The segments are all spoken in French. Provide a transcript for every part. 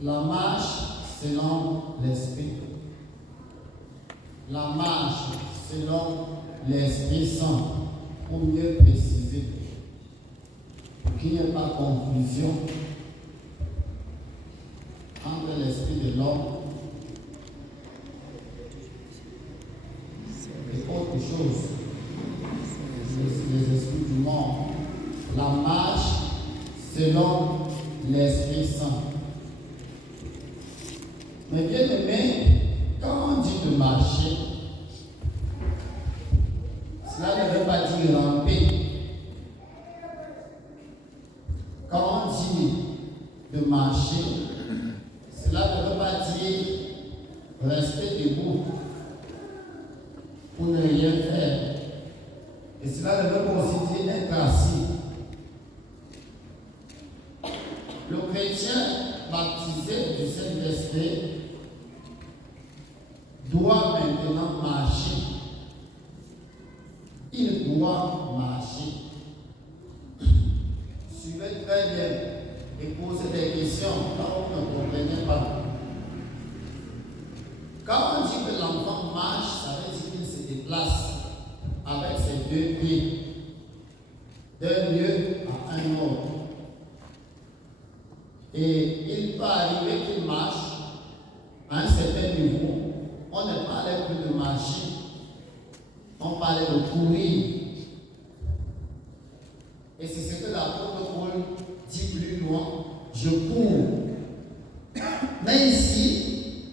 La marche selon l'Esprit. La marche selon l'Esprit Saint, pour mieux préciser, pour qu'il n'y ait pas confusion entre l'esprit de l'homme et autre chose, les esprits du monde. La marche selon l'Esprit Saint. Mais bien aimé, quand on dit de marcher, cela ne veut pas dire ramper. Quand on dit de marcher, cela ne veut pas dire rester debout pour ne rien faire. Et cela ne veut pas aussi dire être assis. Le chrétien baptisé du Saint-Esprit doit maintenant marcher. Il doit marcher. Suivez très bien et posez des questions quand vous ne comprenez pas. Quand on dit que l'enfant marche, ça veut dire qu'il se déplace avec ses deux pieds d'un lieu à un autre. Et il peut arriver qu'il marche à un certain niveau. On ne parlait plus de marcher, on parlait de courir. Et c'est ce que l'apôtre Paul dit plus loin, je cours. Mais ici,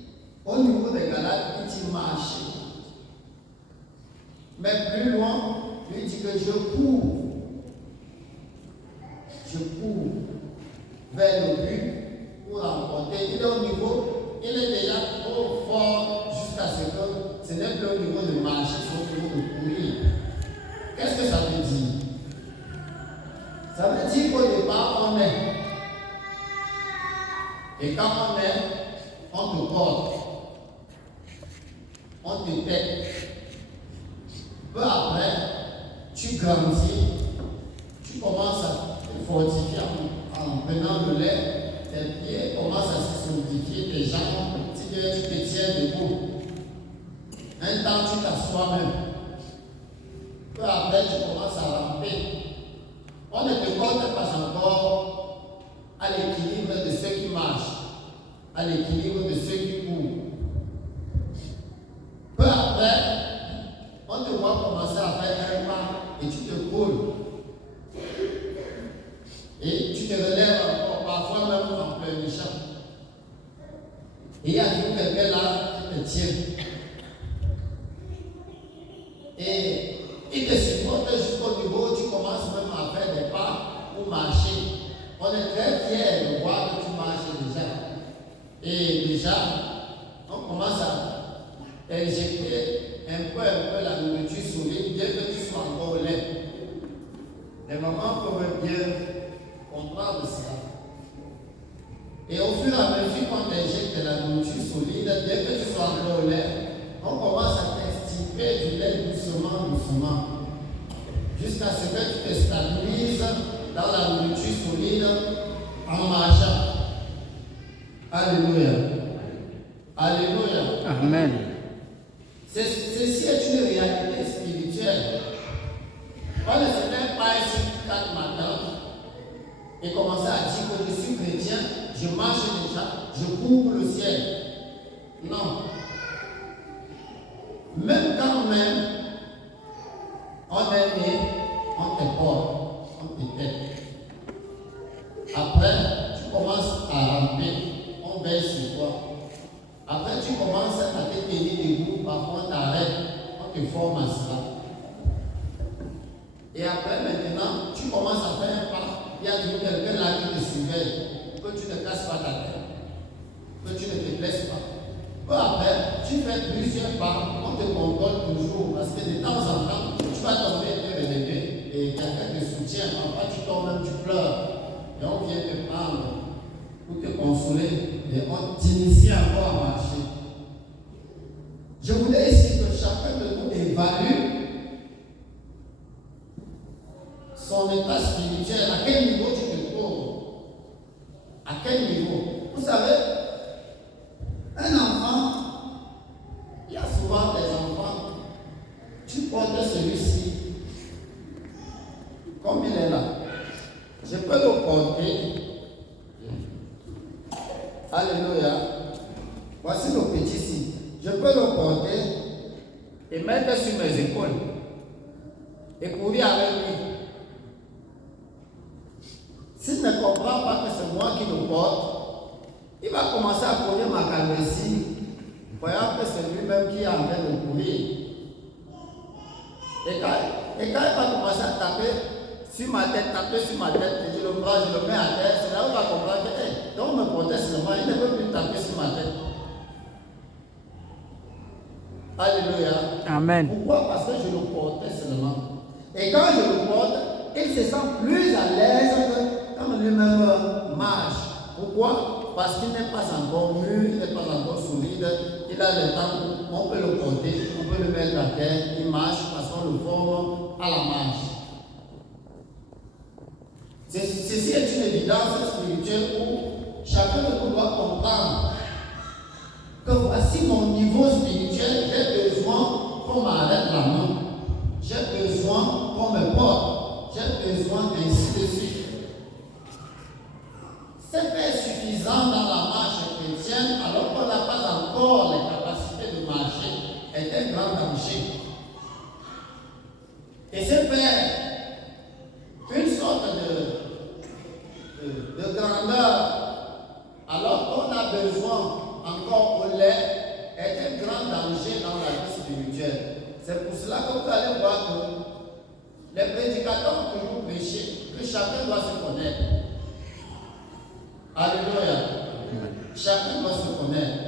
au niveau des Galates, il dit marcher. Mais plus loin, il dit que je cours. Je cours vers le but pour remporter. Il est au niveau, il est déjà trop fort jusqu'à ce que ce n'est plus au niveau de marcher, c'est au niveau de courir. Qu'est-ce que ça veut dire? Ça veut dire qu'au départ, on est. Et quand on est, on te porte. On te tête. Peu après, tu grandis. Tu commences à te fortifier en prenant le lait. Tes pieds commencent à se solidifier. Tes jambes, tu te tiens debout. Un temps, tu t'assois même. Peu après, tu commences à ramper. On ne te porte pas encore à l'équilibre de ceux qui marchent, à l'équilibre de ceux qui courent. Peu après, on te voit commencer à faire un pas et tu te coules. Et tu te relèves encore, parfois même en pleurnichant. Et il y a toujours quelqu'un là qui te tient. Et il te supporte jusqu'au niveau où tu commences même à faire des pas pour marcher. On est très fiers de voir que tu marches déjà. Et déjà, on commence à injecter un peu la nourriture solide, bien que tu sois encore au lait. Les mamans peuvent bien comprendre cela. Et au fur et à mesure qu'on injecte la nourriture solide, bien que tu sois encore au lait, on commence à t'extirper du lait doucement, jusqu'à ce que tu te stabilises dans la nourriture solide en marchant. Alléluia. Alléluia. Amen. Ceci est une réalité spirituelle. On ne se lève pas ici 4 matins et commencer à dire que je suis chrétien, je marche déjà, je cours pour le ciel. Non. Même quand même, on est né, on te porte, on te tête. Après, tu commences à ramper, on veille sur toi. Après, tu commences à te tenir debout, parfois on t'arrête, on te forme à cela. Et après, maintenant, tu commences à faire un pas, il y a toujours quelqu'un là qui te surveille, que tu ne casses pas ta tête, que tu ne te blesses pas. Peu après, tu fais plusieurs pas, on te contrôle toujours, parce que de temps en temps, tu vas tomber et te relever, et quelqu'un te soutient, parfois tu tombes même, tu pleures, et on vient te prendre pour te consoler, et on t'initie encore à marcher. Je voulais ici que chacun de nous évalue son état spirituel, à quel niveau tu te trouves, à quel niveau. Vous savez, comme il est là, je peux le porter. Alléluia. Voici le petit signe. Je peux le porter et mettre sur mes épaules et courir avec lui. S'il ne comprend pas que c'est moi qui le porte, il va commencer à courir ma calvitie, voyant que c'est lui-même qui est en train de courir. Et quand il va commencer à taper sur ma tête, et je le prends, je le mets à terre, c'est là où il va comprendre que, hey, donc me porter seulement, il ne peut plus taper sur ma tête. Alléluia. Amen. Pourquoi? Parce que je le portais seulement. Et quand je le porte, il se sent plus à l'aise que quand lui-même marche. Pourquoi? Parce qu'il n'est pas encore mûr, il n'est pas encore solide. Il a le temps où on peut le porter, on peut le mettre à terre, il marche parce qu'on le forme à la marche. Ceci est une évidence spirituelle où chacun de nous doit comprendre que voici mon niveau spirituel, j'ai besoin qu'on m'arrête la main, j'ai besoin qu'on me porte, j'ai besoin ainsi de suite. C'est pas suffisant dans la marche chrétienne alors qu'on n'a pas encore les capacités de marcher est un grand danger. Et c'est faire une sorte de grandeur alors qu'on a besoin encore au lait est un grand danger dans la vie spirituelle. C'est pour cela que vous allez voir que les prédicateurs ont toujours prêché que chacun doit se connaître. Alléluia. Chacun doit se connaître.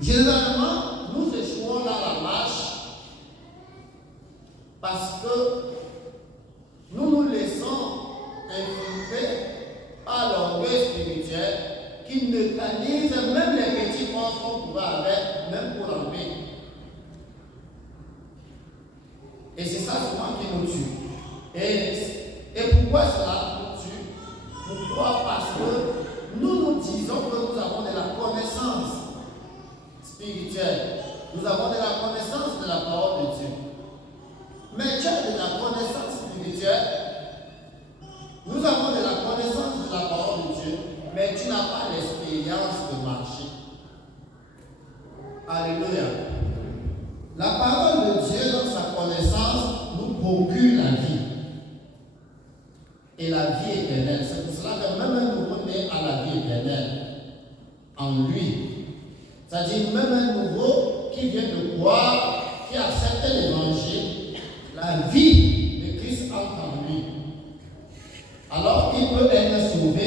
Généralement, nous échouons dans la marche parce que nous nous laissons infiltrer par l'orgueil spirituel qui neutralise même les petites forces qu'on pourrait avoir, même pour l'enlever. Et c'est ça souvent qui nous tue. Et pourquoi cela nous tue? Pourquoi? Parce que nous disons que nous avons de la connaissance spirituelle. Nous avons de la connaissance de la parole de Dieu. Mais tu as de la connaissance spirituelle. Nous avons de la connaissance de la parole de Dieu, mais tu n'as pas l'expérience de marcher. Alléluia. La parole de Dieu, dans sa connaissance, nous procure la vie. Et la vie éternelle. C'est pour cela que même un nouveau-né a la vie éternelle en lui. C'est-à-dire même un nouveau qui vient de croire, qui accepte l'évangile, la vie de Christ entre en lui. Alors il peut être sauvé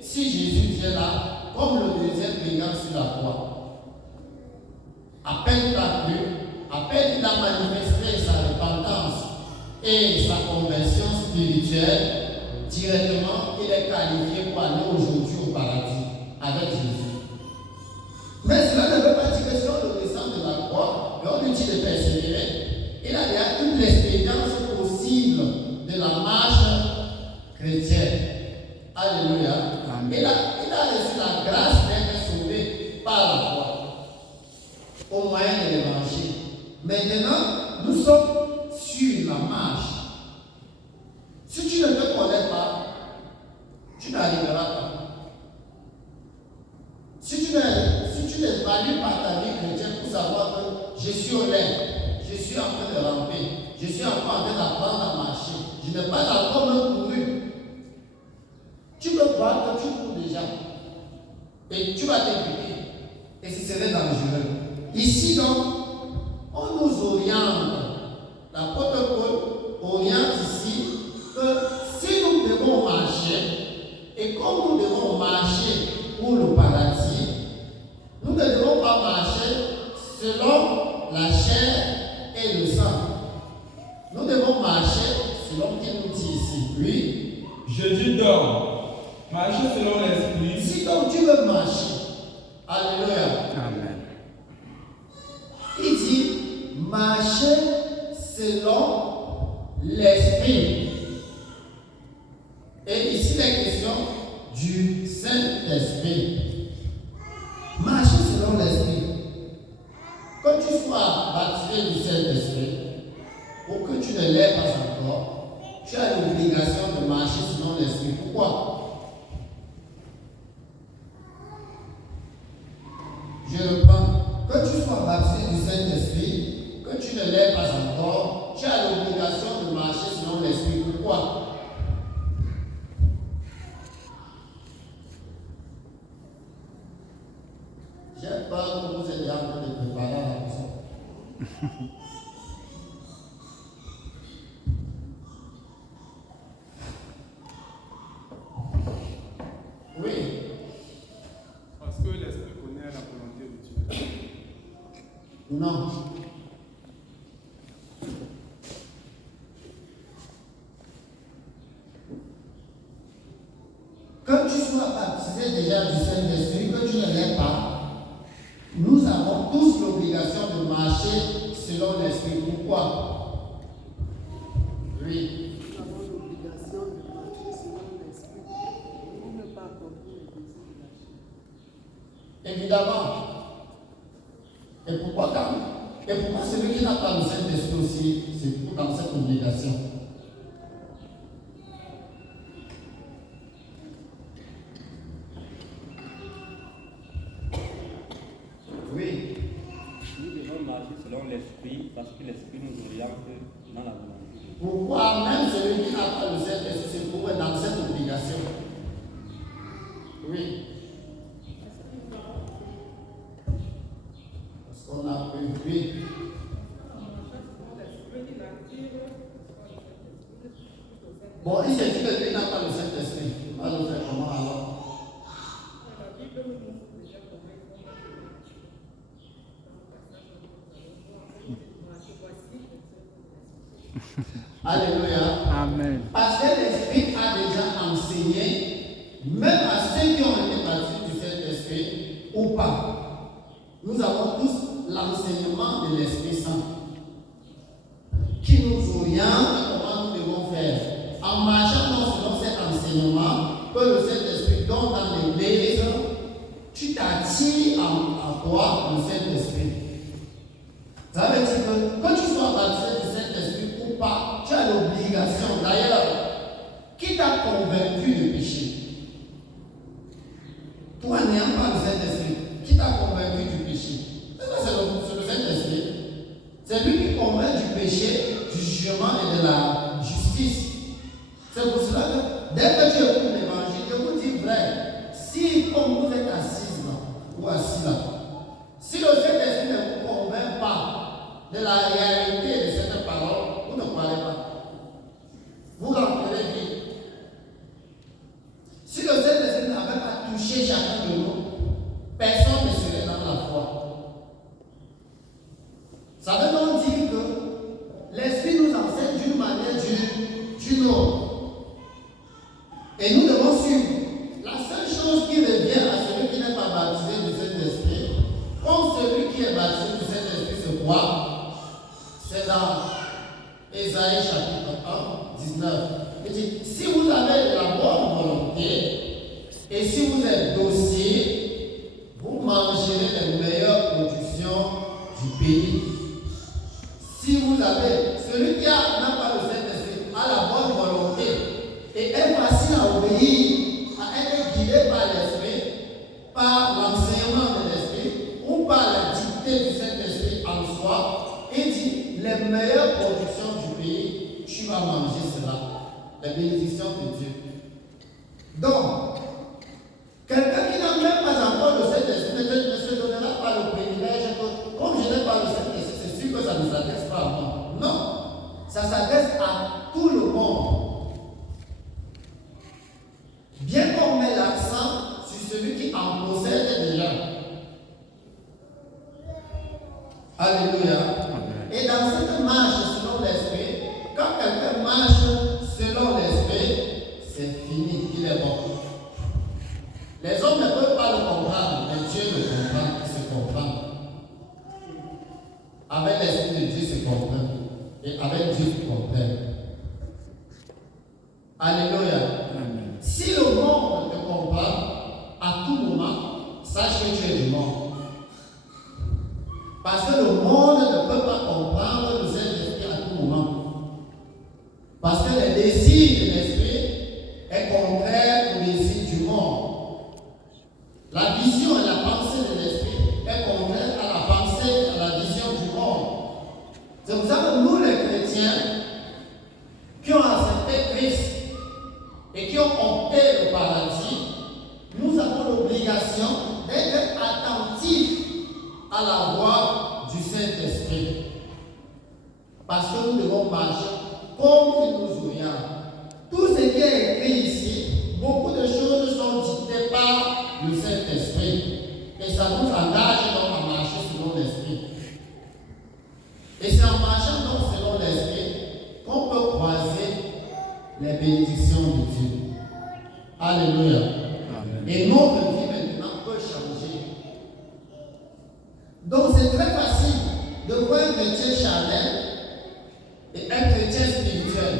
si Jésus vient là, comme le deuxième payant sur la croix. À peine il a cru, à peine il a manifesté sa repentance et sa conversion spirituelle, directement, il est qualifié pour aller aujourd'hui au paradis avec Jésus. Mais cela ne veut pas dire que si on le descend de la croix, mais on lui dit de persévérer, il a déjà toute l'expérience possible de la marche chrétienne. Alléluia. Il a reçu la grâce d'être sauvé par la foi, au moyen de l'évangile. Maintenant, nous sommes sur la marche. Si tu ne te connais pas, tu n'arriveras pas. Si tu n'évalues pas ta vie chrétienne pour savoir que je suis au lait, je suis en train de ramper, je suis encore en train d'apprendre à marcher, je n'ai pas encore même couru, tu peux croire que tu cours déjà et tu vas t'impliquer et ce serait dangereux. Ici donc, on nous oriente, l'apôtre Paul oriente ici que si nous devons marcher, et comme nous devons marcher pour le paradis, nous ne devons pas marcher selon la chair et le sang. Nous devons marcher selon ce qu'il nous dit ici. Oui. Je dis donc, marcher selon l'esprit. Si donc tu veux marcher, alléluia. Amen. Il dit marcher selon l'esprit. Et ici, la question du Saint-Esprit. Marcher selon l'Esprit. Quand tu sois baptisé du Saint-Esprit, pour que tu ne l'aies pas encore, tu as l'obligation de marcher selon l'esprit. Pourquoi? Je reprends. Que tu sois baptisé du Saint-Esprit, que tu ne l'aies pas encore, tu as l'obligation de marcher selon l'esprit. Pourquoi? J'ai peur que vous ayez en train de préparer la maison. Oui. Parce que l'esprit connaît la volonté de Dieu. Non. Que tu sois baptisé déjà du Saint-Esprit, que tu ne l'aies pas, nous avons tous l'obligation de marcher selon l'Esprit. Pourquoi? Oui. Nous avons l'obligation de marcher selon l'esprit pour ne pas accomplir les désirs de la chair. Évidemment. Et pourquoi celui qui n'a pas le Saint-Esprit aussi, c'est tout dans cette obligation? Oui. Nous devons marcher selon l'esprit parce que l'esprit nous oriente dans la volonté. Pourquoi même celui qui n'a pas le Saint-Esprit se trouve dans cette obligation? Oui. Parce qu'on a prévu. Bon, il s'est dit que lui n'a pas le Saint-Esprit. On va le faire comment alors? Alléluia. Amen. Parce que l'Esprit a déjà enseigné, même à ceux qui ont été baptisés du Saint-Esprit ou pas. Nous avons tous l'enseignement de l'Esprit Saint qui nous oriente comment nous devons faire. En marchant selon cet enseignement que le Saint-Esprit donne dans l'Église, tu t'attires en toi le Saint-Esprit. Ça veut dire que tu sois baptisé du Saint-Esprit ou pas, tu as l'obligation. D'ailleurs, qui t'a convaincu de péché? Toi n'ayant pas le Saint-Esprit, qui t'a convaincu du péché? C'est le Saint-Esprit. C'est lui qui convainc du péché, du jugement et de la justice. C'est pour cela que dès que tu écoutes l'évangile, je vous dis vrai, si comme vous êtes assis là, ou assis là, si le Saint-Esprit ne vous convainc pas de la réalité de cette parole, vous ne croirez pas. Vous rentrez vite. Si le Saint-Esprit n'avait pas touché chacun de nous, personne ne serait dans la foi. Ça veut donc dire que l'Esprit nous enseigne d'une manière d'une autre. Et nous devons suivre. La seule chose qui revient à celui qui n'est pas baptisé du Saint-Esprit, comme celui qui est baptisé du Saint-Esprit se croit, c'est dans Ésaïe chapitre 1, 19. Il dit, si vous avez la bonne volonté et si vous êtes docile, vous mangerez les meilleures productions du pays. Si vous avez, celui qui n'a pas le Saint-Esprit a la bonne volonté et est facile à obéir, à être guidé par l'Esprit, par l'enseignement de l'Esprit ou par la dictée du Saint-Esprit en soi, il dit, les meilleures productions du pays, tu vas manger cela. La bénédiction de Dieu. Donc, quelqu'un qui n'a même pas encore le Saint-Esprit ne se donnera pas le privilège que, comme je n'ai pas le Saint-Esprit, c'est sûr que ça ne s'adresse pas à moi. Non, ça s'adresse à tout le monde. Bien qu'on met l'accent sur celui qui en possède déjà. Alléluia. Et dans cette marche selon l'Esprit, quand quelqu'un marche selon l'Esprit, c'est fini, il est mort. Les hommes ne peuvent pas le comprendre, mais Dieu le comprend, il se comprend. Avec l'Esprit de Dieu, se comprend. Et avec Dieu, se comprend. Alléluia. Si le monde te comprend, à tout moment, sache que tu es du monde. Parce que le monde ne peut pas comprendre le Saint-Esprit à tout moment. Parce que les désir de l'esprit est contraire au désir du monde. La vision et la pensée de l'esprit est contraire à la pensée et à la vision du monde. C'est pour ça que nous, les chrétiens, qui ont accepté Christ et qui ont opté le paradis, nous avons l'obligation d'être attentifs à la voix du Saint-Esprit. Parce que nous devons marcher comme il nous oriente. Tout ce qui est écrit ici, beaucoup de choses sont dictées par le Saint-Esprit. Et ça nous engage donc à marcher selon l'Esprit. Et c'est en marchant donc selon l'Esprit qu'on peut croiser les bénédictions de Dieu. Alléluia. Et notre vie maintenant peut changer. Donc c'est très facile de voir un chrétien charnel et un chrétien spirituel.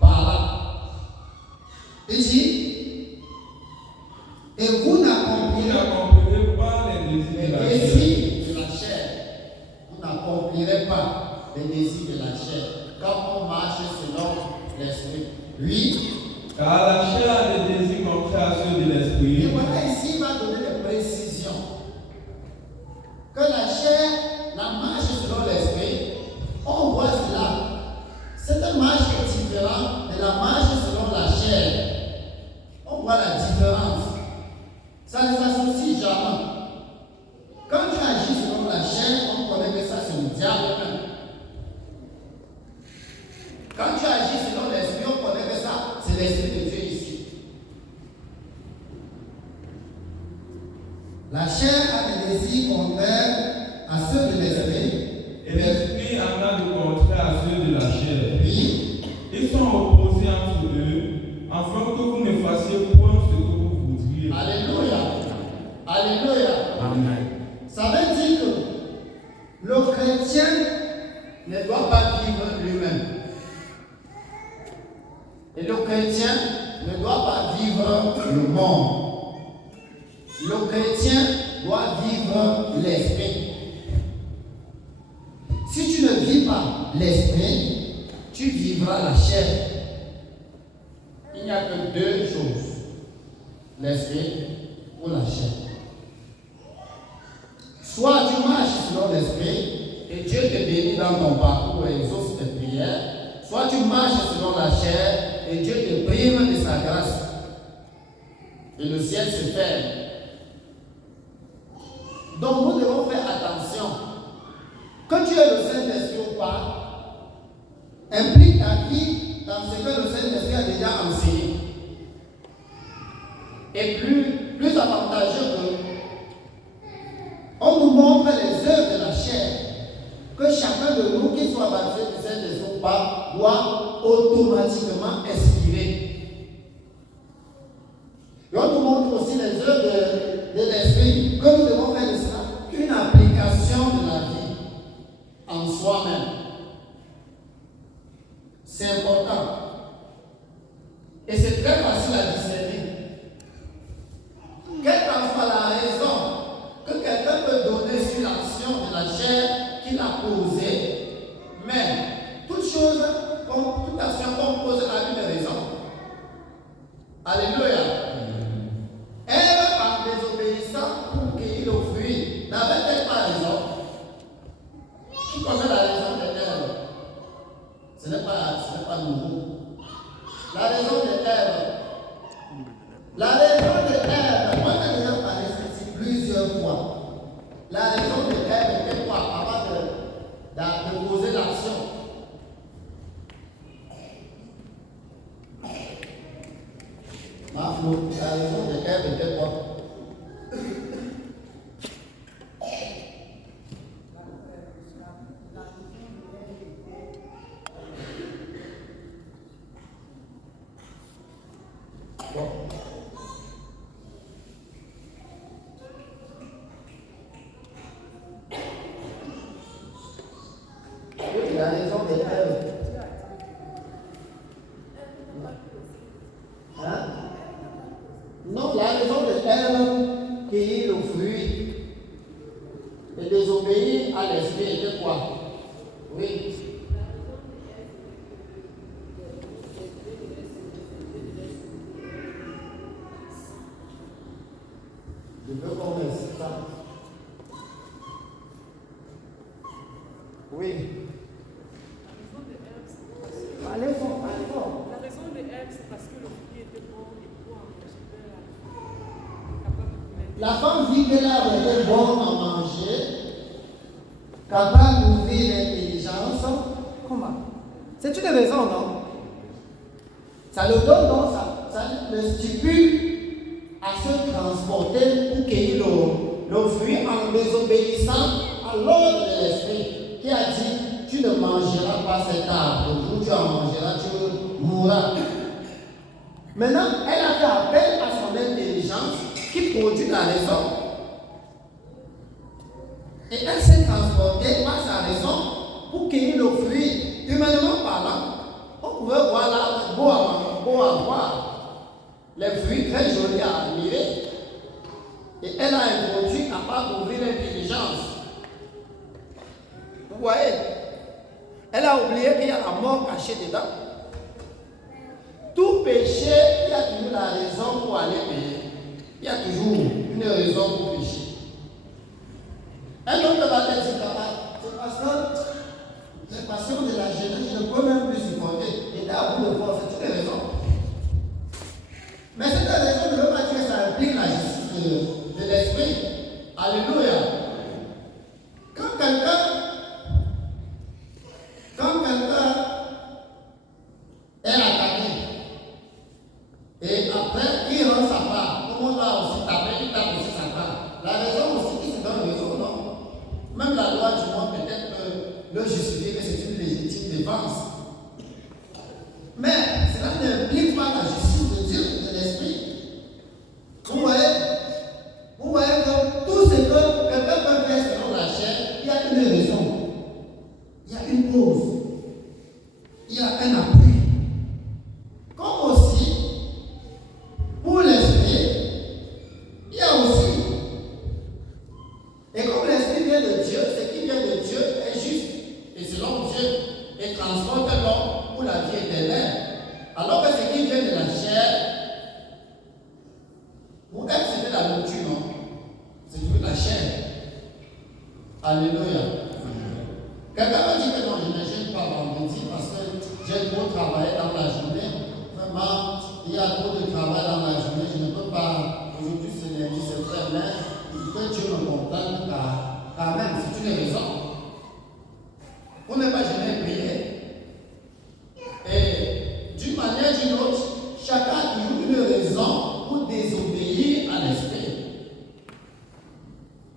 Par là. Il dit, et vous n'accomplirez pas les désirs de la chair. Vous n'accomplirez pas les désirs de la chair. Quand on marche selon l'esprit. Oui. Car la chair a des désirs contraires à ceux de l'esprit. Et voilà ici, il va donner des précisions. Que la chair, la marche selon l'esprit, on voit cela. Cette marche est différente de la marche selon la chair. On voit la différence. Ça ne s'associe jamais. Quand tu agis selon la chair, on connaît que ça c'est le diable même. Quand tu agis selon l'esprit, on connaît que ça c'est l'esprit de Dieu ici. La chair a des désirs contraires à ceux de l'esprit. Et l'esprit en a de contraires à ceux de la chair. Oui. Ils sont opposés entre eux, afin que vous ne fassiez point ce que vous voudriez. Alléluia. Alléluia. Amen. Ça veut dire que le chrétien ne doit pas vivre lui-même. Et le chrétien ne doit pas vivre le monde. Le chrétien doit vivre l'esprit. Si tu ne vis pas l'esprit, tu vivras la chair. Il n'y a que deux choses, l'esprit ou la chair. Soit tu marches selon l'esprit et Dieu te bénit dans ton parcours et exauce tes prières, soit tu marches selon la chair et Dieu te prive de sa grâce. Et le ciel se ferme. Donc nous devons faire attention. Que tu aies le Saint-Esprit ou pas, implique ta vie dans ce que le Saint-Esprit a déjà enseigné. Et plus avantageux que on nous montre les œuvres de la chair, que chacun de nous, qui soit baptisé du Saint-Esprit ou pas, doit automatiquement inspirer. Et on nous montre aussi les œuvres de l'Esprit, que nous devons faire de cela une application de la vie en soi-même. C'est important. Et c'est très facile à discerner. Quelle qu'en soit la raison que quelqu'un peut donner sur l'action de la chair qu'il a posée, mais toute action qu'on pose a une raison. Alléluia. Ève, en désobéissant pour cueillir le fruit, n'avait-elle pas raison? Qui connaît la raison de Ève? Ce n'est pas nouveau. La raison de Ève. La raison de Ève, moi j'ai déjà parlé ici plusieurs fois. La raison de Ève était quoi? Avant de poser l'action. Maflo, la raison de Ève était quoi? Bon. La raison de Ève. Hein? Non, la raison de Ève cueillir le fruit et désobéir à l'esprit était quoi? Oui. allait son accord. La raison de elle, c'est parce que le fruit était bon et pour en manger, elle a capable de mettre. La femme vit qu'elle a été bonne à manger, capable d'ouvrir l'intelligence. Comment? C'est une raison, non? Ça le donne, donc ça le stipule à se transporter pour cueillir le fruit en désobéissant à l'ordre de l'esprit qui a dit tu ne mangeras pas cet arbre, le jour où tu en mangeras, tu mourras. Maintenant, elle a fait appel à son intelligence qui produit la raison. Et elle s'est transportée par sa raison pour cueillir le fruit. Humainement parlant, on pouvait voir l'arbre beau à voir, les fruits très jolis à admirer. Et elle a introduit capable d'ouvrir l'intelligence. Vous voyez, elle a oublié qu'il y a la mort cachée dedans. Tout péché, il y a toujours la raison pour aller payer. Il y a toujours une raison pour pécher. Un autre va te dire, c'est parce que de la jeunesse, je ne peux même plus supporter. Et là, vous le voyez, c'est une raison. Mais cette raison ne veut pas dire que ça implique la justice de l'esprit. Alléluia. Quand quelqu'un est attaqué, et après, il rend sa part, tout le monde va aussi taper, il tape aussi sa part. La raison aussi qui se donne raison, non? Même la loi du monde peut-être peut le justifier que c'est une légitime défense. Mais cela n'implique pas la justice de Dieu, de l'esprit. Vous voyez que tout ce que quelqu'un peut faire selon la chair, il y a une raison. Il y a une cause. Il y a un appui. Comme aussi, pour l'esprit, il y a aussi. Et comme l'esprit vient de Dieu, ce qui vient de Dieu est juste. Et selon Dieu, et transporte l'homme pour la vie éternelle. Alors que ce qui vient de la chair, pour elle, c'était la nourriture, non? C'est toujours la chair. Alléluia. Quelqu'un m'a dit que non, je ne gêne pas vendredi parce que j'ai trop travaillé dans la journée. Vraiment, il y a trop de travail dans la journée. Je ne peux pas. Aujourd'hui, c'est lundi, c'est très bien. Que Dieu me comprenne quand même, c'est une raison. On n'est pas jamais prié. Et d'une manière ou d'une autre, chacun a toujours une raison pour désobéir à l'esprit.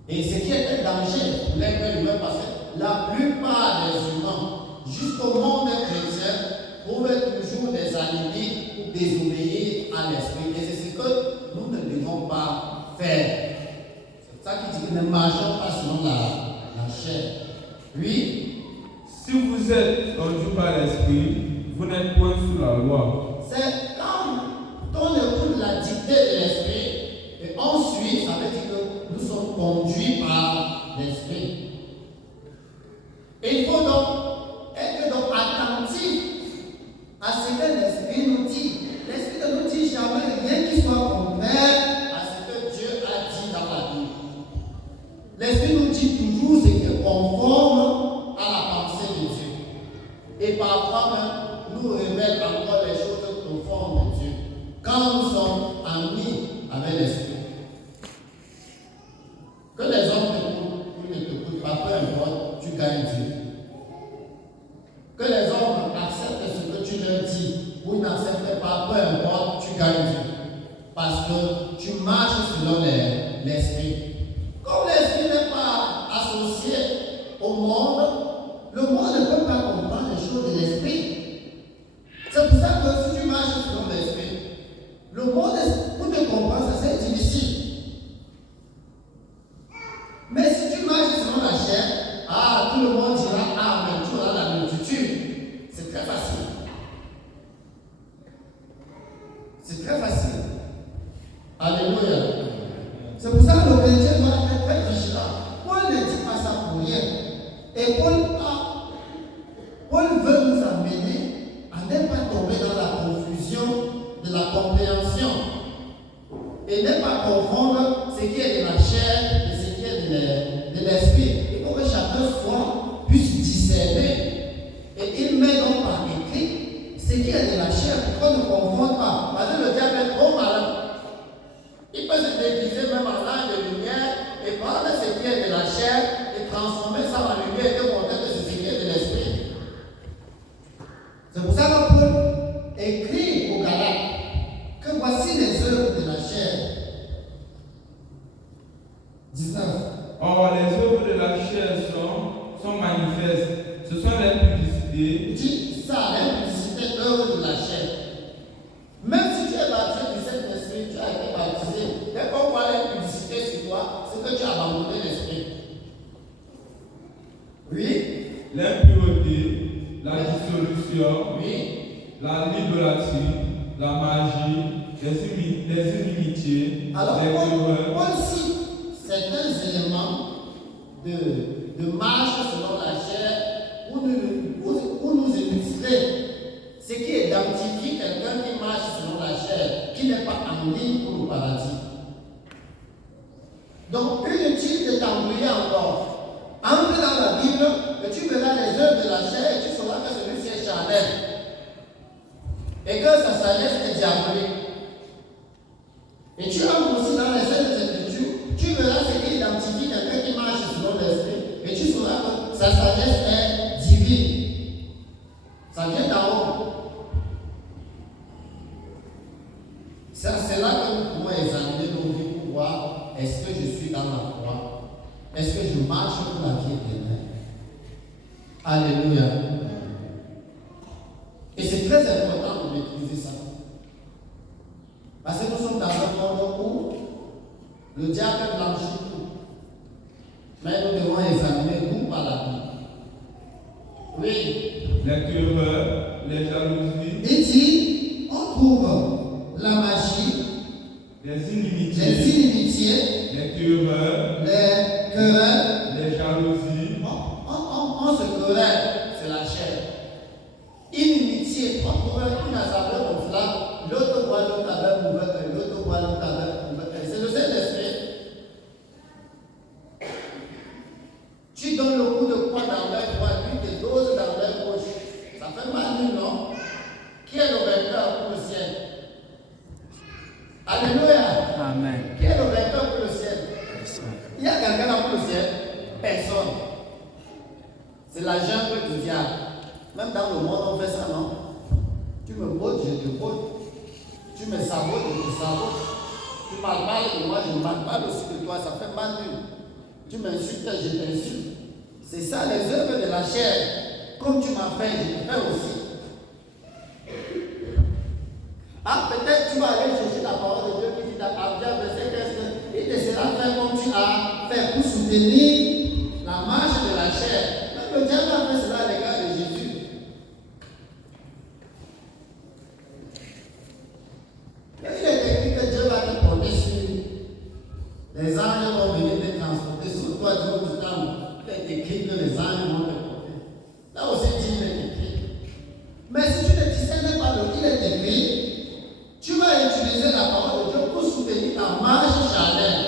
Et ce qui est un danger pour l'être humain, parce que la plupart des humains, jusqu'au monde chrétien, trouvent toujours des alibis pour désobéir à l'esprit. Et c'est ce que nous ne devons pas faire. C'est ça qui dit que ne marchons pas selon la chair. Oui. Si vous êtes conduit par l'esprit, vous n'êtes point sous la loi. C'est quand on écoute la dictée de l'esprit et on suit, ça veut dire que nous sommes conduits par l'esprit. Et il faut donc être donc attentif à ce que l'esprit nous dit. L'esprit ne nous dit jamais rien qui soit contraire à ce que Dieu a dit dans la Bible. L'esprit nous dit toujours ce qui est conforme à la pensée de Dieu. Et parfois même, nous révèle encore les choses profondes de Dieu. Quand nous sommes amis avec l'esprit. Que les hommes t'écoutent ou ne t'écoutent pas, peu importe, tu gagnes Dieu. Que les hommes acceptent ce que tu leur dis ou n'acceptent pas, peu importe, tu gagnes Dieu. Parce que tu marches selon l'esprit. Comme l'esprit n'est pas associé au monde, le monde ne peut pas comprendre les choses de l'esprit. C'est pour ça que si tu marches selon l'esprit, le monde, pour te comprendre, c'est difficile. Mais si tu marches selon la chair, tout le monde dira mais tu auras la multitude. C'est très facile. C'est très facile. Alléluia. C'est pour ça que le chrétien doit être très vigilant. Paul ne dit pas ça pour rien. Et Paul veut nous amener à ne pas tomber dans la confusion de la compréhension. Et ne pas confondre ce qui est de la chair et ce qui est de l'esprit. Il faut que chacun puisse discerner. Et il met donc par écrit œuvres de la chair. Même si tu es baptisé du Saint-Esprit, tu as été baptisé, dès qu'on voit la publicité sur toi, c'est que tu as abandonné l'esprit. Oui? L'impureté, la dissolution, Oui. la libération, la magie, les inimitiés, Alors, les erreurs. Paul cite certains éléments de marche selon la chair pour nous illustrer ce qui identifie quelqu'un qui marche selon la chair, qui n'est pas en ligne pour le paradis. Donc, inutile de t'embrouiller encore. Entre dans la Bible et tu verras les œuvres de la chair et tu sauras que celui-ci est charnel. Et que sa sagesse est diabolique. Et tu entres aussi dans les Saintes Écritures, tu verras ce qui identifie quelqu'un qui marche selon l'esprit, et tu sauras que sa sagesse est divine. Ça vient d'en haut. C'est là que nous pouvons examiner nos vies pour voir est-ce que je suis dans la foi, est-ce que je marche pour la vie éternelle. Alléluia. Et c'est très important de maîtriser ça. Parce que nous sommes dans un monde où le diable blanchit tout. Mais nous devons examiner nous par la Bible. Oui. Les querelles, les jalousies. Il dit, on trouve la magie, Les inimitiés, les querelles, les jalousies. On se querelle, c'est la chair. Inimitié, on trouve une assemblée comme cela, l'autre voit l'autre avec ouvert, l'autre voit l'autre avec ouvert. C'est le Saint-Esprit. Tu donnes le coup de poing dans l'œil droit, lui te dose dans l'œil gauche. Ça fait mal, non? Qui est le vainqueur pour le ciel? Alléluia. Amen. Qui est le vainqueur pour le ciel? Il y a quelqu'un là pour le ciel? Personne. C'est la jungle du diable. Même dans le monde, on fait ça, non? Tu me bottes, je te botte. Tu me sabotes, je te sabote. Tu parles mal de moi, je parle mal aussi de toi. Ça fait mal, lui. Tu m'insultes, je t'insulte. C'est ça les œuvres de la chair. Comme tu m'as fait, je te fais aussi. Ah, peut-être tu vas aller chercher la parole de Dieu qui dit dans verset 15, il te sera fait comme tu as fait pour soutenir la marche de la chair. Même le diable a fait cela à l'égard de Jésus. Il est écrit que Dieu va te porter sur. Les anges vont venir te transporter sur toi du haut du temple. Il est écrit que les anges vont te porter. Là aussi, il est écrit. Mais si tu ne discernes pas de qui il est écrit, tu vas utiliser la parole de Dieu pour soutenir ta marche charnelle.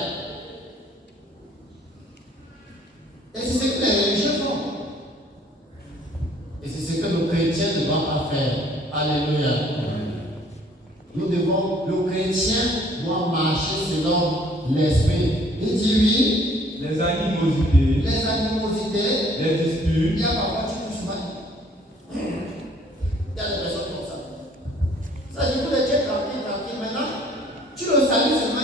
Et c'est ce que les religieux font. Et c'est ce que nos chrétiens ne doivent pas faire. Alléluia. Le chrétien doit marcher selon l'esprit. Il dit oui. Les animosités, Les animosités. les disputes, Il y a parfois tu touches mal. Il y a des personnes comme ça. Ça dit, vous êtes tranquille, tranquille. Maintenant, tu le salues seulement.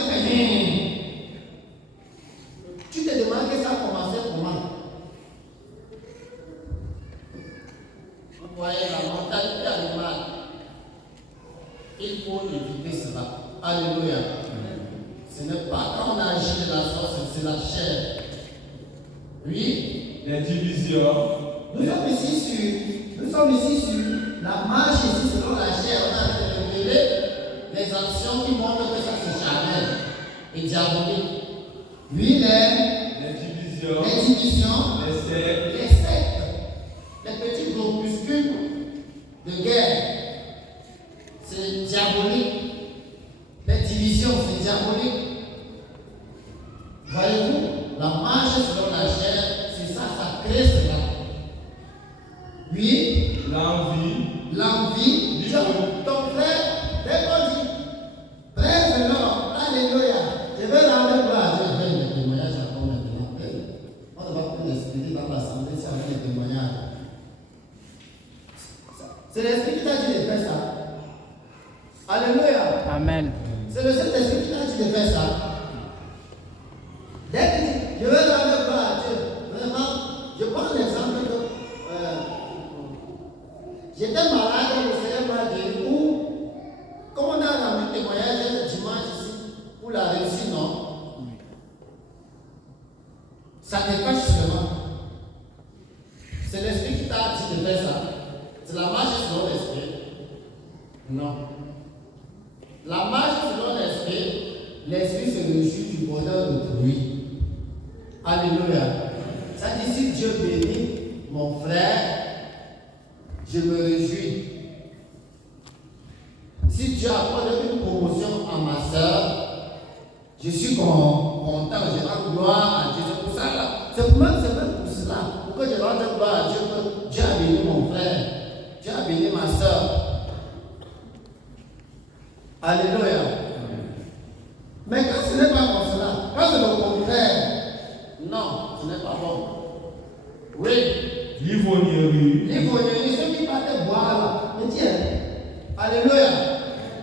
Tu te demandes que ça a commencé comment? Vous voyez la mentalité animale. Il faut éviter cela. Alléluia. Ce n'est pas quand on agit de la sorte, c'est la chair. Oui. les divisions, Nous sommes ici sur la marche ici selon la chair. On a révélé les actions qui montrent que ça c'est charnel et diabolique. Oui, les divisions, les divisions, les sectes, les sectes, les petits groupuscules de guerre, c'est diabolique. Les divisions, c'est diabolique. Voyez-vous, la marche selon la chair, c'est ça, ça crée cela. Oui, l'envie. Ton frère, dès qu'on dit, frère, non, alléluia, je vais rendre gloire à Dieu. Avec les témoignages à toi maintenant. On ne va plus l'expliquer dans l'assemblée si avec les témoignages. C'est l'esprit qui t'a dit de faire ça. Alléluia. Amen. C'est le Saint-Esprit qui t'a dit de faire ça. Dès que tu dis, je vais rendre gloire à Dieu, vraiment, je prends l'exemple de. J'étais malade, le Seigneur m'a Non. La marche selon l'esprit, l'esprit se réjouit du bonheur d'autrui. Alléluia. Ça dit, si Dieu bénit mon frère, je me réjouis. Si Dieu accorde une promotion à ma soeur, je suis content, je rends gloire à Dieu. C'est pour ça là. C'est même pour cela. Pour que je rende gloire à Dieu, que Dieu a béni mon frère, Dieu a béni ma soeur. Alléluia. Mais quand ce n'est pas comme cela, quand c'est le contraire, non, ce n'est pas bon. Oui. L'ivrognerie. L'ivrognerie, ceux qui partent boire là. Mais tiens, alléluia.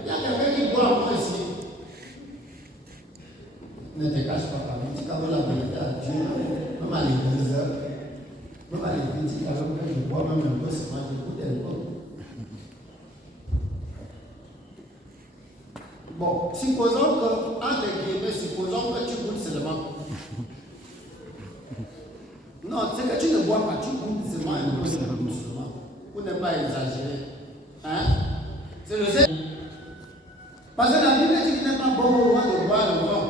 Il y a quelqu'un qui boit encore ici. Ne te cache pas quand même. Tu as la vérité à Dieu. Même à l'église. Même à l'église, tu as même que je bois même un peu, c'est moi, je goûte un peu. Bon, supposons que, entre guillemets, supposons que tu goûtes seulement. Non, c'est que tu ne bois pas, tu goûtes seulement un peu, seulement. Pour ne pas exagérer. Hein? C'est le seul. Parce que la Bible dit qu'il n'est pas bon au roi de boire le vin,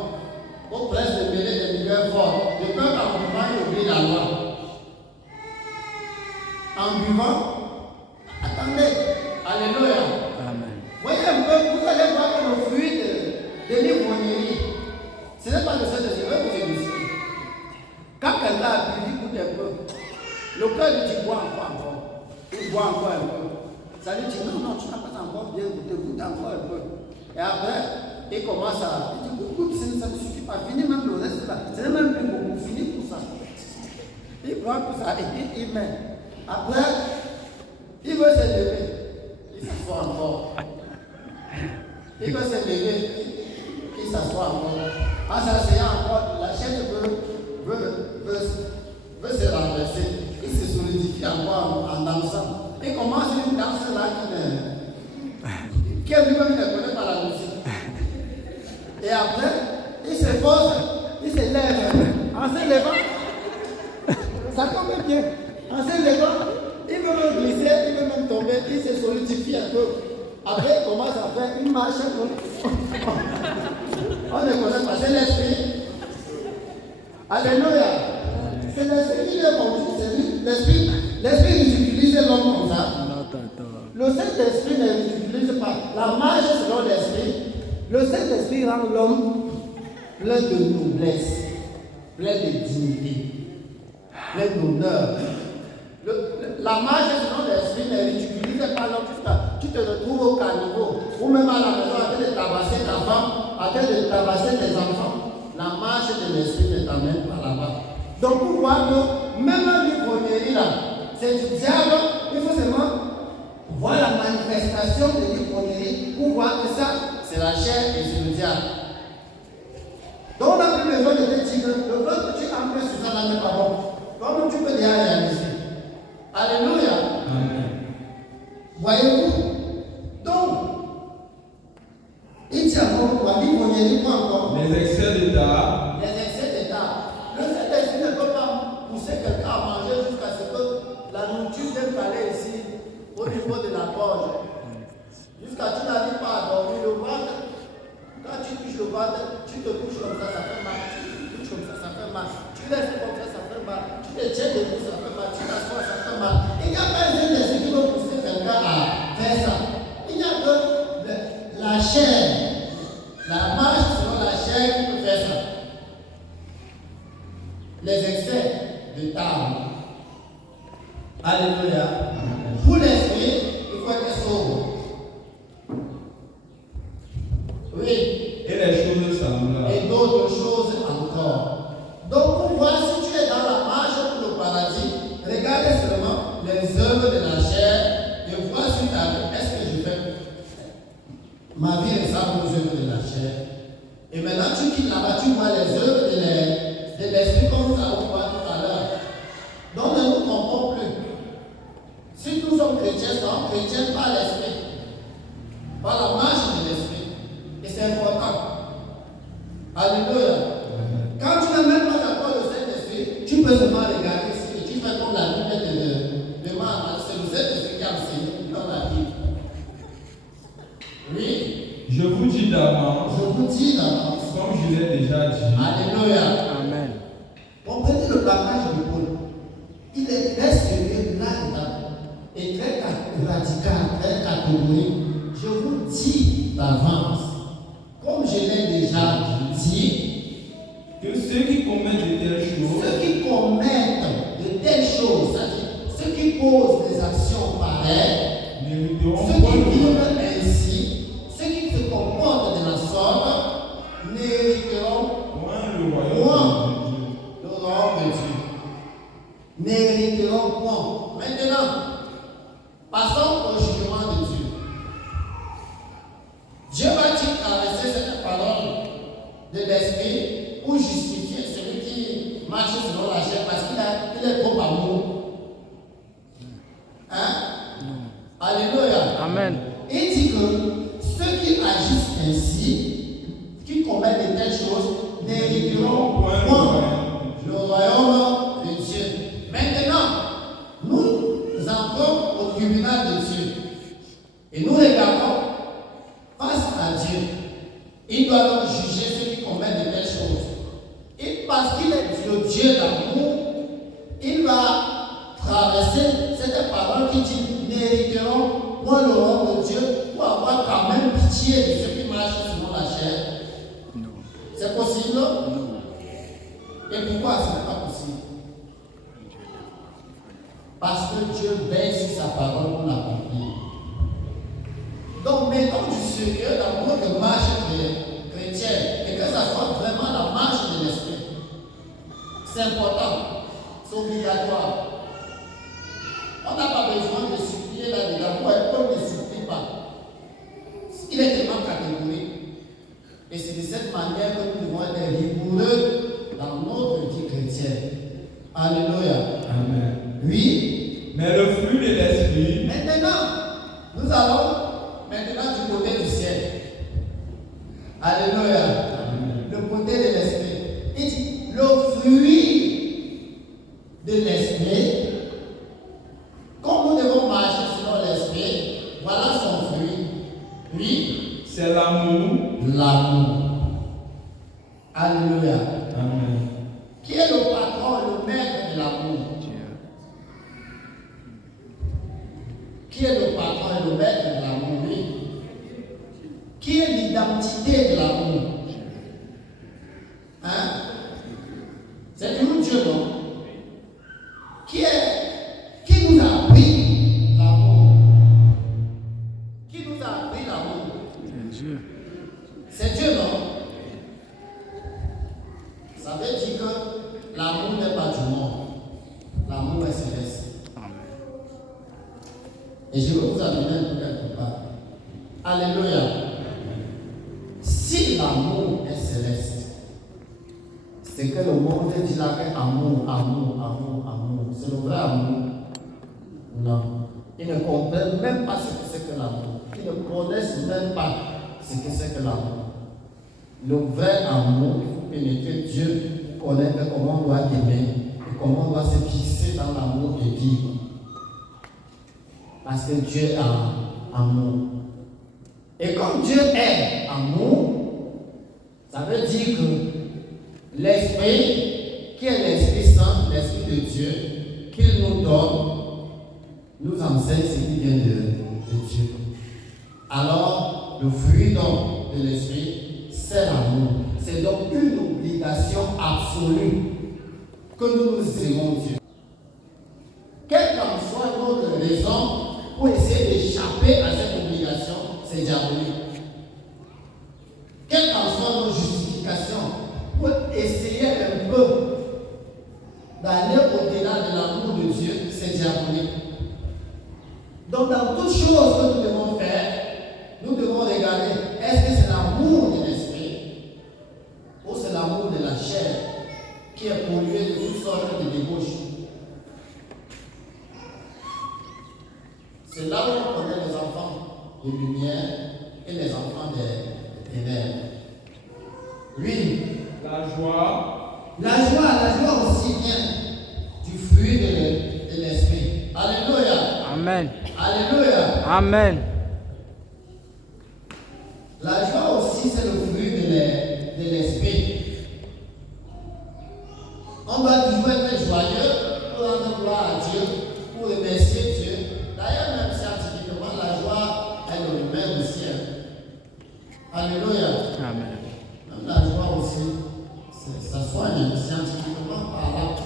au prince de mêler des milieux forts, de peur qu'en buvant, il oublie la loi. En buvant, attendez, alléluia. Amen. Voyez un peu, vous allez voir que le fruit de l'ivrognerie, ce n'est pas le seul de ce que vous expliquez. Quand quelqu'un a bu, il goûte un peu. Le cœur lui dit bois encore. Il boit encore un peu. Ça lui dit non, tu n'as pas encore bien goûté, goûte encore un peu. Et après, il commence à. Il dit goûte, ça ne suffit pas. Finis même le reste là. Ce n'est même plus beaucoup. Finis tout ça. Il prend tout ça et il met. Après, il veut se lever. Il s'assoit encore. Il veut se lever. Il s'assoit encore. En s'asseyant encore, la chaise veut se renverser. Il se solidifie encore en dansant. Il commence une danse là qui lui-même ne connaît pas la musique. Et après, il se pose, il se lève. En se levant, ça tombe bien. En se levant, il veut même glisser, il veut même tomber, il se solidifie un peu. Après, il commence à faire une marche. On ne connaît pas, c'est l'esprit. Alléluia. C'est l'esprit qui est bon. L'esprit utilise l'homme comme ça. Le Saint-Esprit ne l'utilise pas. La marche selon l'esprit. Le Saint-Esprit rend l'homme plein de noblesse, plein de dignité, plein d'honneur. La marche selon l'esprit ne l'utilise pas l'homme jusqu'à. Tu te retrouves au caniveau ou même à la maison en train de tabasser ta femme, en train de tabasser tes enfants. La marche de l'esprit ne t'amène pas là-bas. Donc pour voir que même l'ivrognerie là, c'est du diable, il faut seulement voir la manifestation de l'ivrognerie pour voir que ça, c'est la chair et c'est le diable. Donc on n'a plus besoin de te dire que le fait que tu entres sur ça n'est pas bon. Comment tu peux déjà réaliser? Alléluia. Amen. Voyez-vous? Donc, il dit encore quoi? L'ivrognerie quoi encore? Les excès d'état. Les excès d'état. Le Saint-Esprit ne peut pas pousser quelqu'un à manger jusqu'à ce que la nourriture vienne caler ici, au niveau de la gorge. Jusqu'à tu n'arrives pas à dormir le ventre. Quand tu touches le ventre, tu te couches comme ça fait mal. Tu touches comme ça fait mal. Tu laisses comme ça fait mal. Tu te tiens debout, ça fait mal. Tu t'assois, ça fait mal. Il n'y a pas un Saint-Esprit qui veut pousser quelqu'un à faire ça. Il n'y a que la chair, la marche selon la chair qui peut faire ça. Les excès de table. Alléluia. Pour l'esprit, il faut être sobre. Oui. Et les choses semblables. Et d'autres choses encore. Donc, pour voir si tu es dans la marche pour le paradis, regarde seulement les œuvres de la chair et vois si tu as. Est-ce que je fais ma vie ressemble aux œuvres de la chair? Et maintenant, tu quittes là-bas, tu vois les œuvres de l'esprit comme nous allons voir tout à l'heure. Donc, ne nous trompons plus. Si nous sommes chrétiens, nous sommes chrétiens par l'esprit, par la marche de l'esprit. Et c'est important. Alléluia. Quand tu n'as même pas encore le Saint-Esprit, tu peux seulement regarder si tu fais comme la Bible te demande. C'est le Saint-Esprit qui a enseigné dans la Bible. Je vous dis d'avance, comme je l'ai déjà dit. Alléluia. Amen. Comprenez le blocage de Paul. Il est très sérieux là-dedans et très radical, très catégorique. Je vous dis d'avance, comme je l'ai déjà dit, Que ceux qui commettent de telles choses, ceux qui commettent de telles choses, c'est-à-dire ceux qui posent des actions pareilles, mériteront ceux qui point vivent ainsi, ceux qui se comportent de la sorte, mériteront le royaume de Dieu. le royaume de Dieu. Mériteront point. Maintenant, passons au jugement de Dieu. Dieu va-t-il traverser cette parole de l'esprit pour justifier celui qui marche selon la chair parce qu'il est trop amour? Hein? Alléluia. Amen. Il dit que ceux qui agissent ainsi, qui commettent de telles choses, n'hériteront point le royaume de Dieu. Maintenant, nous entrons au tribunal de Dieu et nous regardons face à Dieu. Il doit donc juger ceux qui commettent de telles choses. Et parce qu'il est le Dieu d'amour, il va traverser cette parole qui dit n'hériteront point le royaume de Dieu pour avoir quand même pitié de ceux qui marchent selon la chair. Non. C'est possible? Non. Et pourquoi ce n'est pas possible? Parce que Dieu veille sur sa parole pour l'accomplir. Donc mettons du sérieux dans notre marche chrétienne et que ça soit vraiment la marche de l'esprit. C'est important, c'est obligatoire. On n'a pas besoin de supplier là-dedans. Paul ne supplie pas. Il est tellement catégorique. Et c'est de cette manière que nous devons être rigoureux dans notre vie chrétienne. Alléluia. Amen. Oui. Mais le fruit de l'esprit, Maintenant, nous allons du côté du ciel. Alléluia. Amen. Le côté de l'esprit. Il dit le fruit de l'esprit. Comme nous devons marcher selon l'esprit, voilà son fruit. Oui. c'est l'amour. L'amour. Alléluia. Amen. Qui est le patron, le maître de l'amour? Qui est le patron et le maître de l'amour? Oui. Qui est l'identité de l'amour? Hein? C'est toujours Dieu, non? Qui nous a appris l'amour? Qui nous a appris l'amour? C'est Dieu. C'est Dieu, non? Ça veut dire que l'amour n'est pas du monde. L'amour est céleste. Et je vais vous amener un peu quelque part. Alléluia. Si l'amour est céleste, c'est que le monde dit là que amour, amour, amour, amour. C'est le vrai amour. Non. Ils ne comprennent même pas ce que c'est que l'amour. Ils ne connaissent même pas ce que c'est que l'amour. Le vrai amour, il faut pénétrer Dieu pour connaître comment on doit aimer et comment on doit se fixer dans l'amour et vivre. Parce que Dieu est amour. Et comme Dieu est amour, ça veut dire que l'Esprit, qui est l'Esprit Saint, l'Esprit de Dieu, qu'il nous donne, nous enseigne ce qui vient de Dieu. Alors, le fruit donc de l'Esprit, c'est l'amour. C'est donc une obligation absolue que nous aimons Dieu. Quelle qu'en soit notre raison pour essayer d'échapper à cette obligation, c'est diabolique. Quelle qu'en soit nos justifications pour essayer un peu d'aller au-delà de l'amour de Dieu, c'est diabolique. Donc dans toute chose que nous devons faire, nous devons regarder, est-ce que c'est l'amour de l'esprit ou c'est l'amour de la chair qui est pollué de toutes sortes de débauches. C'est là où on connaît les enfants de lumière et les enfants des ténèbres. Oui. La joie. La joie aussi vient du fruit de l'esprit. Alléluia. Amen. Alléluia. Amen. La joie aussi, c'est le fruit de l'esprit. On doit toujours être joyeux pour rendre gloire à Dieu, pour remercier Dieu. D'ailleurs, même scientifiquement, la joie est le même du ciel. Alléluia. Amen. Même la joie aussi, ça soigne scientifiquement parlant.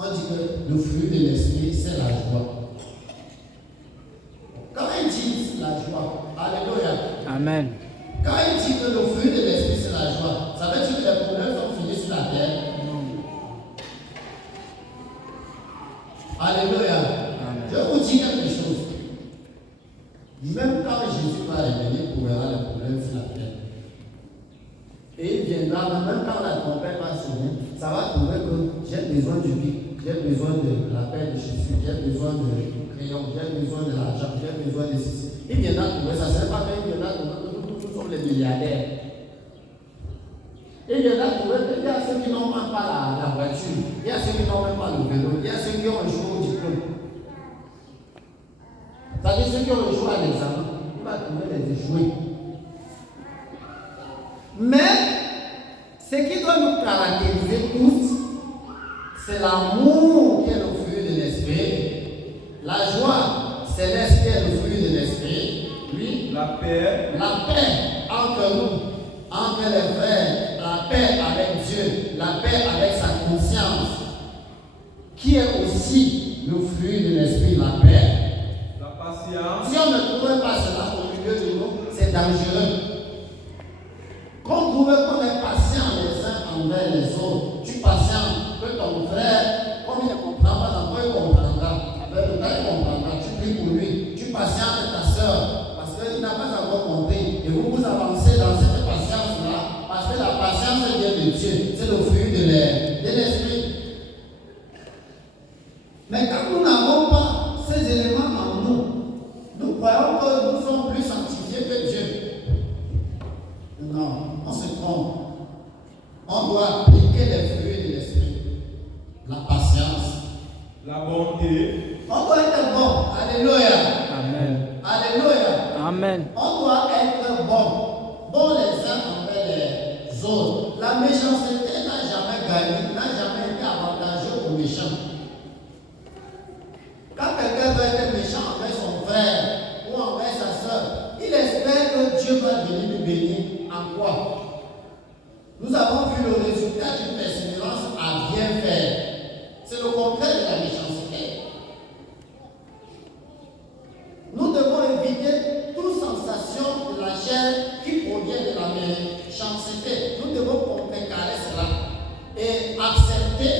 On dit que le fruit de l'esprit, c'est la joie. Quand il dit la joie, alléluia. Amen. Quand il dit que le fruit de l'esprit, c'est la joie, ça veut dire que les problèmes sont finis sur la terre. Alléluia. Amen. Je vous dis quelque chose. Même quand Jésus va revenir, il trouvera les problèmes sur la terre. Et il viendra, même quand la trompette va sonner, ça va trouver que j'ai besoin du bic, j'ai besoin de la paix de Jésus, j'ai besoin de crayon, j'ai besoin de l'argent, j'ai besoin de ceci. Il viendra trouver ça, ce n'est pas qu'il viendra trouver que nous sommes les milliardaires. Il viendra trouver qu'il y a ceux qui n'ont même pas la voiture, il y a ceux qui n'ont même pas le vélo, il y a ceux qui ont échoué au diplôme. C'est-à-dire ceux qui ont échoué à l'examen, il va trouver les échoués. Mais ce qui doit nous caractériser tous, c'est l'amour qui est le fruit de l'esprit. La joie céleste qui est le fruit de l'esprit. Oui. La paix entre nous, entre les frères, la paix avec Dieu, la paix avec sa conscience, qui est aussi le fruit de l'esprit, la paix. la patience, Si on ne trouve pas cela au milieu de nous, c'est dangereux. Qu'on trouve qu'on est patient les uns envers les autres, tu patientes que ton frère, comme il ne comprend pas encore, il comprendra. Avec le temps, il comprendra. Tu pries pour lui, tu patientes ta soeur, parce qu'il n'a pas encore compris. Et vous avancez dans cette patience-là, parce que la patience vient de Dieu, c'est le fruit de l'esprit. Mais quand nous n'avons pas ces éléments en nous, nous croyons que nous sommes plus sanctifiés que Dieu. Non, on se trompe. On doit appliquer les fruits de l'esprit. La patience. la bonté, On doit être bon. Alléluia. Amen. Alléluia. Amen. On doit être bon. Bon les uns envers les autres. La méchanceté n'a jamais gagné, n'a jamais été avantageux aux méchants. Quand quelqu'un veut être méchant envers son frère ou envers sa soeur, il espère que Dieu va venir lui bénir. En quoi? Nous avons vu le résultat d'une persévérance à bien faire. C'est le contraire de la méchanceté. Nous devons éviter toute sensation de la chair qui provient de la méchanceté. Nous devons contrecarrer cela et accepter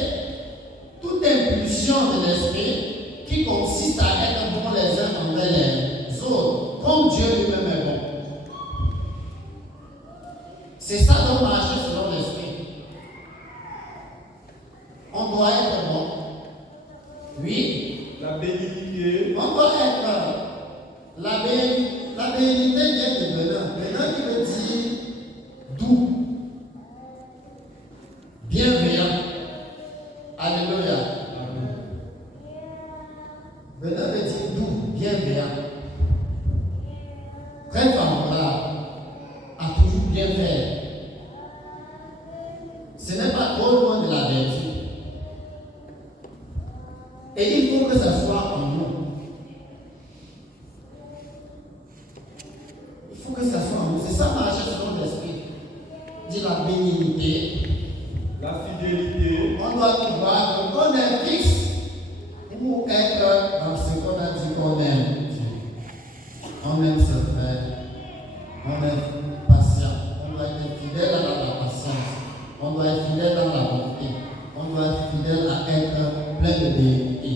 toute impulsion de l'esprit qui consiste à être bon les uns envers les autres, comme Dieu lui-même est bon. C'est ça donc marcher selon l'esprit. On doit être bon. Oui. la bénignité, On doit être. La bénignité vient de Bénin. Bénin qui veut dire doux, bienveillant. Alléluia. Bénin veut dire doux, bienveillant, très favorable, à toujours bien faire. Ce n'est pas trop loin de la vertu. Et il faut que ça soit en nous. Il faut que ça soit en nous. C'est ça marcher selon l'esprit. Dit la bénignité. la fidélité, On doit pouvoir qu'on est fixe pour être dans ce qu'on a dit qu'on aime. On aime ses frères. On est patient. On doit être fidèle à la patience. On doit être fidèle dans la bonté. On doit être fidèle à être plein de vérité.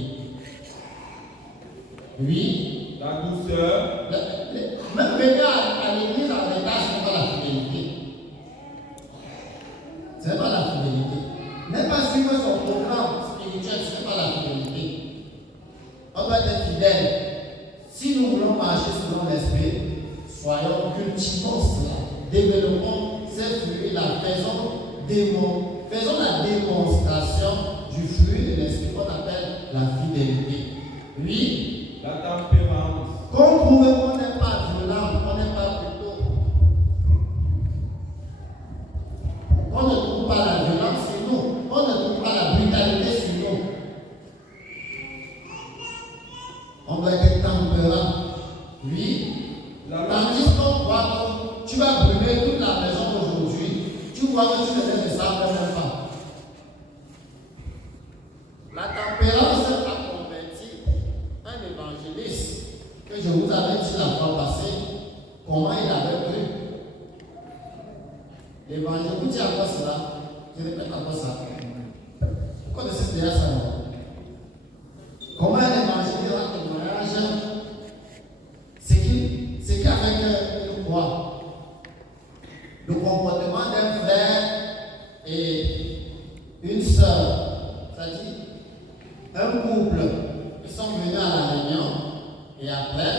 Oui. la douceur, Même venir à l'église en retard, ce n'est pas la fidélité. Ce n'est pas la fidélité. N'est pas suivre son programme spirituel, ce n'est pas la fidélité. On doit être fidèle. Si nous voulons marcher selon l'esprit, soyons cultivons cela. Développons ces fruits, faisons la démonstration du fruit de l'esprit qu'on appelle la fidélité. Oui. la tempérance, Qu'on trouve qu'on n'est pas violent, être tempérant. Oui. Tandis qu'on croit que tu vas brûler toute la maison aujourd'hui, tu vois que tu ne les savent même pas. La tempérance a converti un évangéliste que je vous avais dit la fois passée, comment il avait cru. L'évangile, vous dites encore cela, je répète encore ça. Vous connaissez déjà ça, non? Comment un évangile rend témoignage, c'est qu'avec une croix, le comportement d'un frère et une sœur, c'est-à-dire un couple, ils sont venus à la réunion et après,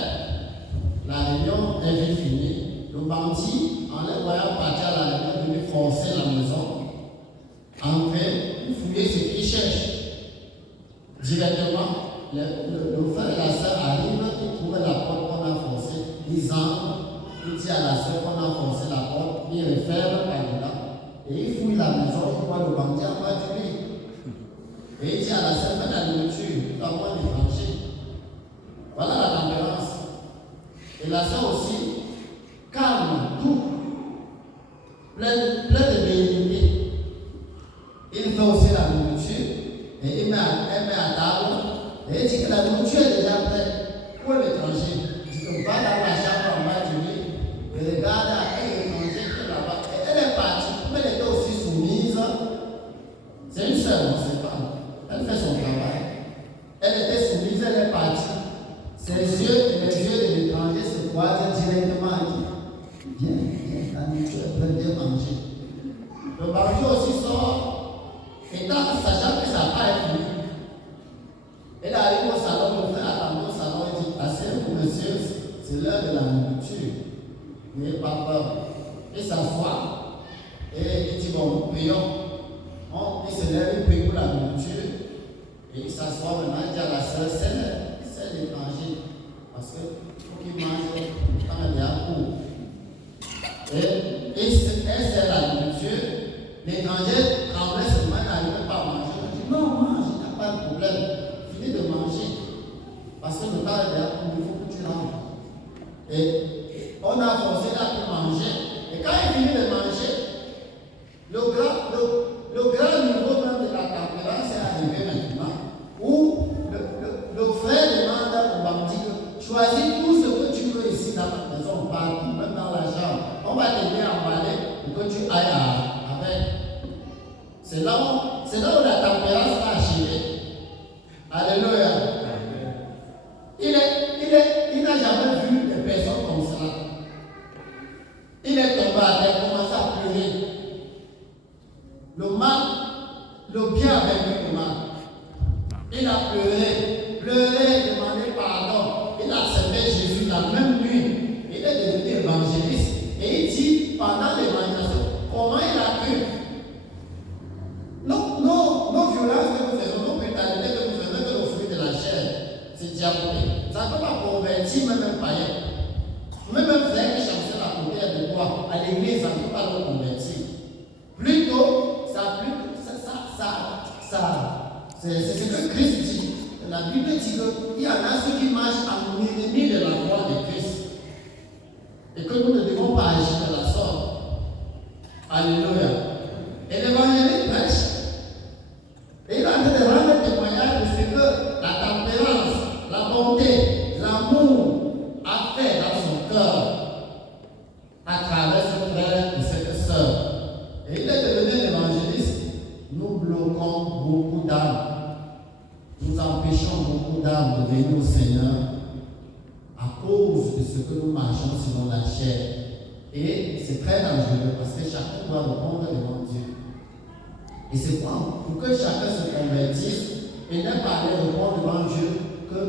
la réunion est vite finie. Le bandit, en les voyant partir à la réunion, est venu forcer la maison, entrer, fouiller ce qu'il cherche. Directement, le frère et la sœur arrivent, ils trouvent la porte qu'on a forcée, ils entrent, ils disent à la sœur qu'on a forcé la porte, ils referment par dedans, et ils fouillent la maison, ils voient le bandit en bas du lit. Et il dit à la sœur, fais la nourriture, tu as moins d'étranger. Voilà la tempérance. Et la sœur aussi, calme, tout, plein de bénédictions. Il fait aussi la nourriture, et elle met à table, et il dit que la nourriture est déjà prête pour l'étranger. Il dit que va dans la chambre en bas du lit, et regarde à quel étranger qui est là-bas. Et elle est partie, mais elle était aussi soumise. C'est une sœur, on ne sait pas. Elle fait son travail. Elle était soumise, elle est partie. Ses yeux et les yeux de l'étranger se croisent directement. Elle dit, viens, la nourriture est prête, viens manger. Le bandit aussi sort. Et tant sachant que ça n'a pas fini, elle arrive au salon, le frère attend au salon, il dit, asseyez-vous monsieur, c'est l'heure de la nourriture. N'ayez pas peur. Il s'assoit et il dit, bon, nous prions. Il se lève, il prie pour la nourriture. Et il s'assoit maintenant, il dit à la sœur, c'est l'étranger. Parce qu'il faut qu'il mange quand il est à court. Et elle sert la nourriture. L'étranger tremblait seulement, il n'arrivait pas à manger. Il dit, non, mange, il n'y a pas de problème. Finis de manger. Parce que le temps est derrière, il faut que tu rentres. Et on a forcé à pu manger. Et quand il finit de manger, le grand niveau même de la tempérance est arrivé maintenant, où le frère demande au bandit, choisis tout ce que tu veux ici dans la maison, partout, même dans la chambre. On va t'aider à emballer pour que tu ailles avec. C'est là où la tempérance va achever. Alléluia. Il n'a jamais vu des personnes comme ça. Il est tombé à terre, commencé à pleurer. Le mal, le bien avec lui, le mal. Il a pleuré, demandé pardon. Il a accepté Jésus la même nuit. Il est devenu évangéliste. Et il dit, pendant l'évangélisation, comment il a cru. Nos violences que nous faisons, nos brutalités que nous faisons, que nos fruits de la chair, c'est diabolique. Ça ne peut pas convertir même un païen. Même un frère qui chantait la côté de quoi à l'église, ça ne peut pas le convertir. Plutôt, c'est ce que Christ dit. La Bible dit qu'il y en a ceux qui marchent en ennemi de la gloire de Christ. Et que nous ne devons pas agir de la sorte. Alléluia. Et l'évangéliste prêche. Et il est en train de rendre témoignage de ce que la tempérance, la bonté, l'amour a fait dans son cœur à travers ses frères et ses sœurs. Et il est devenu un évangéliste. Nous bloquons beaucoup d'âmes. Nous empêchons beaucoup d'âmes de venir au Seigneur à cause de ce que nous marchons selon la chair. Et c'est très dangereux parce que chacun doit répondre devant Dieu. Et c'est pour que chacun se convertisse et n'est pas aller répondre devant Dieu que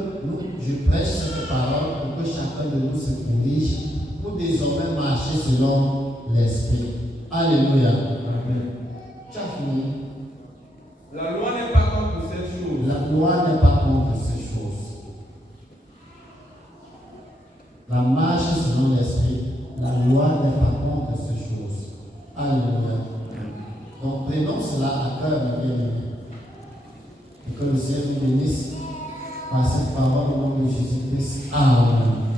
je prêche cette parole pour que chacun de nous se corrige pour désormais marcher selon l'Esprit. Alléluia. Amen. Tu as fini. La loi n'est pas contre cette chose. La loi n'est pas contre ces choses. La marche selon l'Esprit, la loi n'est pas contre ces choses. Alléluia. Donc prenons cela à cœur, mes bien-aimés. Et que le Seigneur nous bénisse par cette parole au nom de Jésus-Christ. Amen.